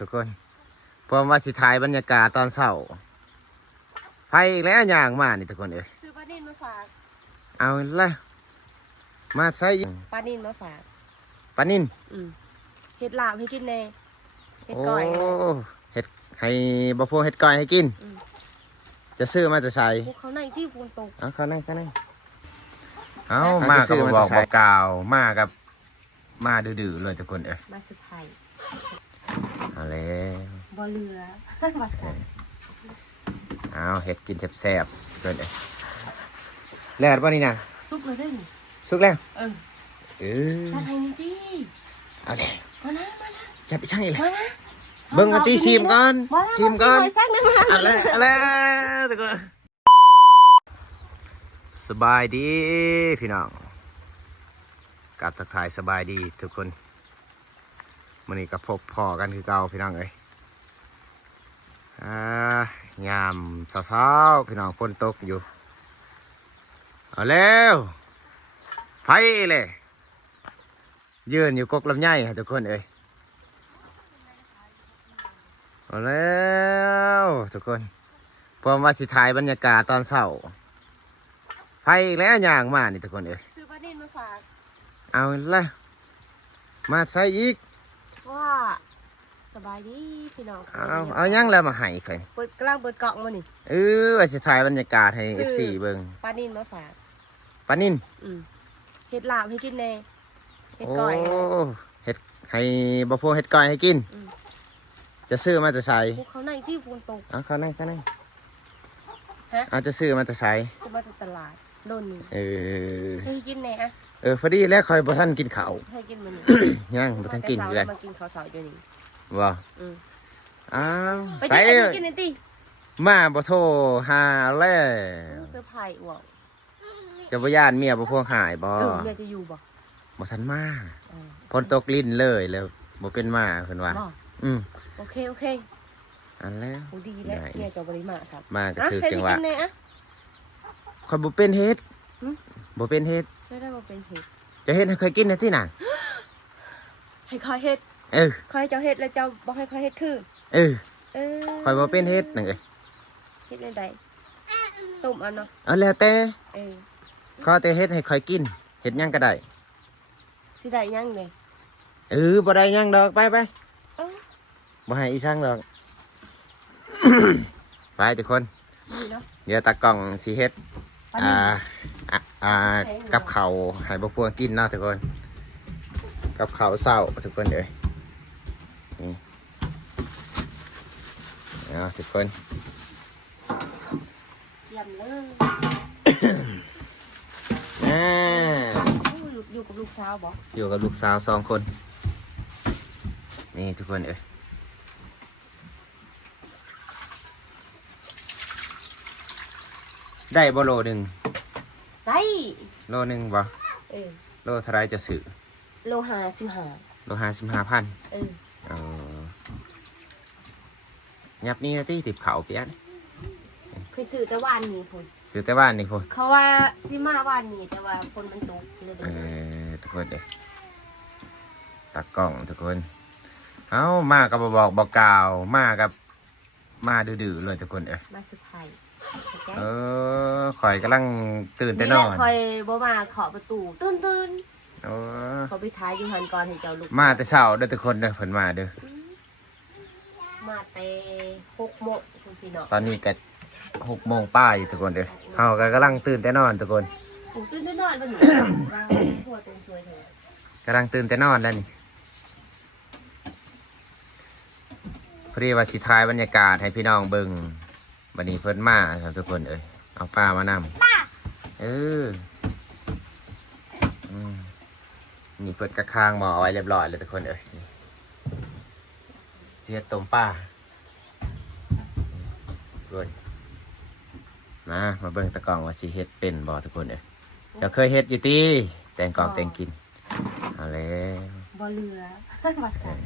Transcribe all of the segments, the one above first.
ทุกคนพอมาสิถ่ายบรรยากาศตอนเช้าไปอีกแล้วย่างมานี่ทุกคนซื้อปลานิ่นมาฝากเอาละมาใส่ปลานิ่นมาฝาก ปลานิ่นเห็ดลาบให้กินแน่เห็ด โอ้ ก้อยเห็ดให้บ่พวกเห็ดก้อยให้กินจะซื้อมาจะใส่เขาในที่ฝนตกเอาเขานั่งเอามากับบอกกล่าวมากับมาดื้อๆเลยทุกคนมาสุดท้ายเอาแล้วบ่เรือมาใส่เอาเห็ดกินแซ่บๆเกินแล้วป่ะนี่นะซุกเลยได้ไงซุกแล้วทำไงนี่ดิเอาเลยมานะจับไปช่างอีกเลยมานะเบิ่งกันตีชิมก่อนชิมก่อนอะไรทุกคนสบายดีพี่น้องกับทักทายสบายดีทุกคนวันนี้ก็พบพ่อกันคือเก่าพี่น้องยามเช้าๆพี่น้องฝนตกอยู่เอาแล้วไฟเลยยืนอยู่กกลำไยทุกคนเอาแล้วทุกคนพอมาสิถ่ายบรรยากาศตอนเช้าไปอีกแล้วย่างมานี่ทุกคนซื้อปลานิ่นมาฝากเอาละมาใส่อีกว่าสบายดีพี่น้องเอายังแล้วมาให้ใครเปิดกล้างเปิดกล่องมานี่ว่าสิถ่ายบรรยากาศให้ FC เบิ่งปลานิ่นมาฝากปลานิ่นเห็ดลาบให้กินแน่เห็ดก้อยเห็ดให้บ่พวกเห็ดก้อยให้กินจะซื้อมาจะใส่เขาในที่ฝนตกเขานั่งจะซื้อมาจะใส่ซื้อมาจากตลาดโดนนี่ให้กินแน่พอดีแล้วคอยบ่ทันกินข้าวให้กินมันยังบ่ทันกินเลยมากินข้าวเสาร์อยู่นี่ว้าใส่กินนี่ติมาบ่โทรหาแล้วเซอร์ไพรส์ว้าวจะบ่ย่านเมียบ่พวกหายบ่เมียจะอยู่บ่ทันมาฝนตกลิ้นเลยแล้วบ่เป็นมาเพิ่นว่าโอเคอันแล้วดีแล้วเมียจะบ่ได้มาซับมาก็ถือจังหวะข่อยบ่เป็นเฮ็ดบ่เป็นเฮ็ดได้บ่เป็นเฮ็ดจะเฮ็ดให้เคยกินนะที่น่ะให้คอยเฮ็ดคอยเจ้าเฮ็ดแล้วเจ้าบ่ให้คอยเฮ็ดคือข่อยบ่เป็นเฮ็ดนั่นเฮ็ดในใดต้มเอาเนาะเอาแล้วแต่ขอแต่เฮ็ดให้คอยกินเฮ็ดหยังก็ได้สิได้ยังนี่บ่ได้หยังดอกไปบ่ให้อีช่างดอกไปทุกคนเดี๋ยวตากล้องสิเฮ็ดกับข้าวให้บ่พวกกินเนาะทุกคนกับข้าวเช้าทุกคนนี่ทุกคนเยี่ยมเลยอยู่กับลูกสาวบ่อยู่กับลูกสาว2 คนนี่ทุกคนได้บ่โลนึงได้โลนึงบ่โลเท่าไรจะซื้อโล55โล55,000ยับนี่นะที่ติบเขาเปียนคือซื้อแต่ว่านนี่พุ่นซื้อแต่ว่านนี่พุ่นเขาว่าสิมาว่านนี่แต่ว่าฝนมันตกเลยทุกคนตากล้องทุกคนเอามากับบอกกล่าวมากับมาดื้อๆเลยทุกคนมาสุดท้ายข่อยกำลังตื่นแต่นอนข่อยบ่มาเคาะประตูตื่นเขาไปท้ายอยู่หันก่อนให้เจ้าลูกมาแต่เช้าเด้อทุกคนเด้อเพิ่นมาเด้อมาแต่6 โมงพี่น้องตอนนี้ก็6 โมงป้าอยู่ทุกคนเด้อเฮาก็กำลังตื่นแต่นอนทุกคนตื่นแต่นอนบ่หนูหัวเป็นสวยเถอะกำลังตื่นแต่นอนแล้วนี่พอดีว่าสิถ่ายบรรยากาศให้พี่น้องเบิ่งวันนี้เพิ่นมาครับทุกคนเอาป้ามานำนี่เปิดกระคางหมอเอาไว้เรียบร้อยเลยทุกคนเสียต้มป้าด้วยมาเบิ่งตะกองว่าสิเฮ็ดเป็นบ่ทุกคนจะเคยเฮ็ดอยู่ติแต่งกองแต่งกินเอาแล้วบ่เรือว่าซั่น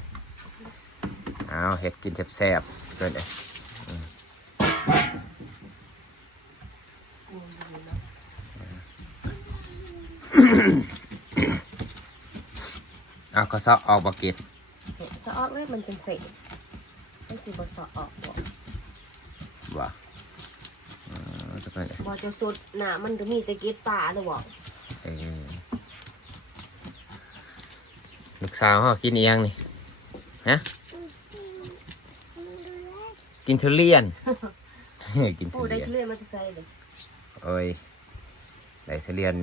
เอาเฮ็ดกินแซ่บๆเพิ่นเอาข้าวซอกออกบ่กินซอกเลยมันจังสิ ให้สิบสอออกบ่ บ่จะไปไหน บ่จะสดหนามันก็มีแต่เก็ดป่าเลยบ่ เออลูกสาวเขากินเอียงนี่ฮะกินทุเรียน กิน โอ้ ทุ ได้ เรียน ทุเรียนมาจะใส่เลย โอ้ยได้ทุเรียน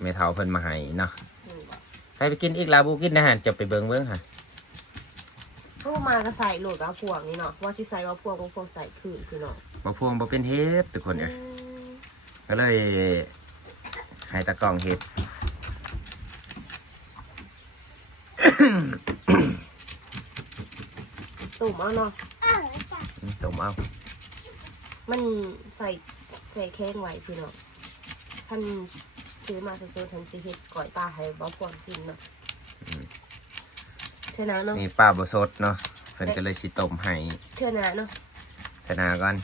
เมทัลเพิ่นมาให้เนาะ บ่ ไปกินอีกลาบูกินนะฮะจะไปเบิ่งค่ะ โอ้มาก็ใส่โหลดเอาพวงนี่เนาะว่าสิใส่ว่าพวงใส่คืนคือเนาะ บ่พวงบ่เป็นเฮ็ดทุกคนเอ้ย อืม ก็เลยให้ตากล้องเฮ็ด ตุ่มเอาเนาะ ต้มเอา มันใส่แข้งไว้พี่เนาะท่านซื้อมาสดๆทันสิเฮ็ดก่อยปลาให้บ่พวงกินเนาะเท่านั้นเนาะ มีปลาบ่สดเนาะเพิ่นก็เลยสิต้มให้ เท่านั้นเนาะ ธนาก่อน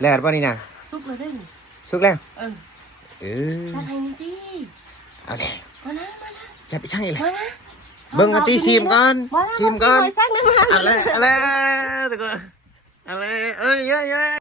แล้วป่ะนี่นะ ซุกเลยได้นี่ สุกแล้ว เออ เออ ถ้าทางนี้ดิ เอาเลย มานะ จับไปช่างอีกเลย มานะ เบิ่งกันตีซีมก่อน มานะ ซีมก่อน มาซักได้มา เอาเลยทุกคนเอาเลยเอ้ยเย้ย